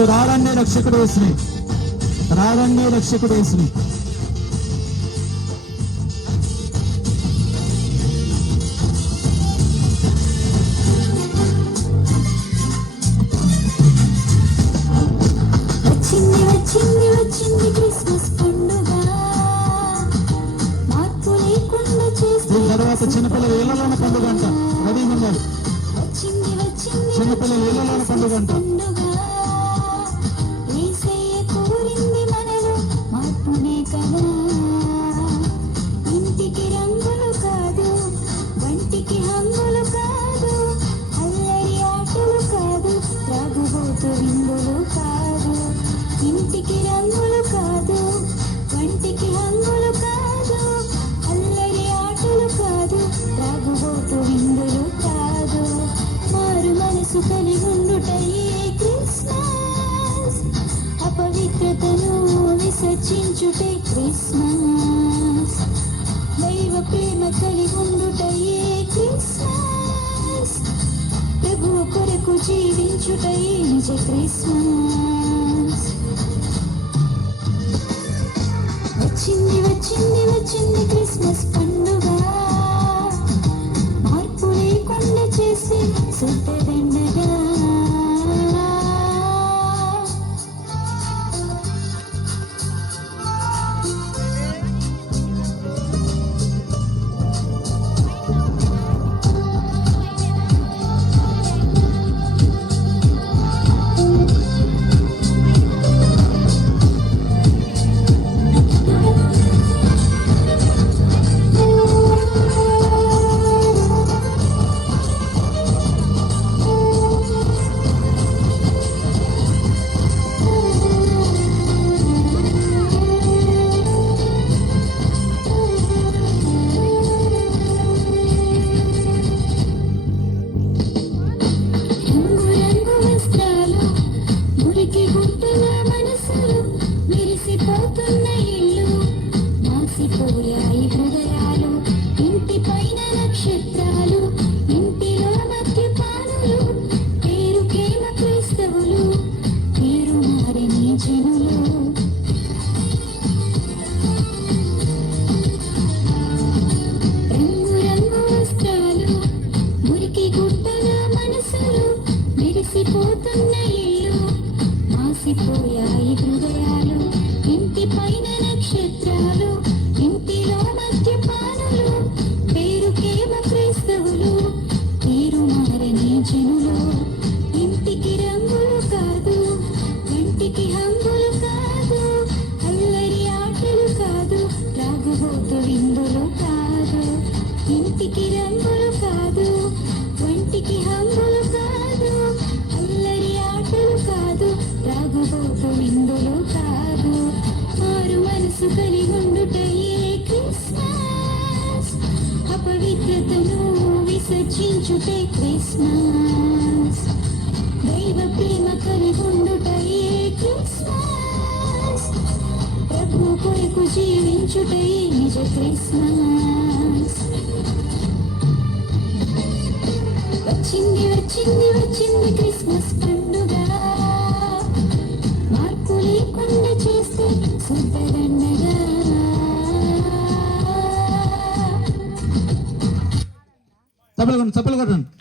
పాడుతూ రారండి రక్షకుడు యేసుని, రారండి రక్షకుడు యేసుని. వచ్చింది వచ్చింది క్రిస్మస్ పండుగ, మార్పు లేకుండా చేస్తే దీని తర్వాత చిన్నపిల్లల ఇళ్లలోని పండుగ అంట. రెడీ ఉండాలి. వచ్చింది వచ్చింది చిన్నపిల్లల ఇళ్లలోని పండుగ అంట. యేసయ్య కోరింది మనలో మార్పునే కదా. ఇంటికి రంగులు కాదు, వంటికి హంగులు కాదు, అల్లరి ఆటలు కాదు, త్రాగుబోతు విందులు కాదు. ఇంటికి రంగులు కాదు, వంటికి హంగులు కాదు, అల్లరి ఆటలు కాదు, త్రాగుబోతు విందులు కాదు. మారు మనసు కలిగి ఉండుటయే క్రిస్మస్, అపవిత్రతను విసర్జించుటే క్రిస్మస్. దైవ ప్రేమ కలిగి ఉండుటయే క్రిస్మస్, ప్రభువు కొరకు జీవించుటయే నిజ క్రిస్మస్. వచ్చింది వచ్చింది వచ్చింది క్రిస్మస్ పండుగ, మార్పు లేకుండా చేసే శుద్ధదండగా. పోయాయి హృదయాలు, ఇంటి పైన నక్షత్రాలు, ఇంటిలో మద్యపానులు, పేరుకేమ క్రైస్తవులు, పేరు మారని జనులు. రంగు రంగు వస్త్రాలు, మురికి గుట్టల మనసులు, మెరిసిపోతున్న ఇల్లు, మాసిపోయాయి హృదయాలు, ఇంటి పైన నక్షత్రాలు, ఇంటిలో మద్యపానులు, పేరుకేమ క్రైస్తవులు, పేరు మారని జనులు. ఇంటికి రంగులు కాదు, కంటికి హంగులు కాదు, అల్లరి ఆటలు కాదు, త్రాగుబోతు విందులు కాదు. ఇంటికి రంగులు కాదు, వంటికి హంగులు కాదు, అల్లరి ఆటలు కాదు, త్రాగుబోతు విందులు కాదు. మారు మనసు కలిగి ఉండుటయే క్రిస్మస్, అపవిత్రతను విసర్జించుటే క్రిస్మస్. దైవ ప్రేమ కలిగి ఉండుటయే క్రిస్మస్, ప్రభు కొరకు జీవించుటయే నిజ క్రిస్మస్. వచ్చింది వచ్చింది వచ్చింది క్రిస్మస్ పండుగ, మార్పు లేకుండా చేస్తే శుద్ధదండగా. చప్పలు కొట్టండి.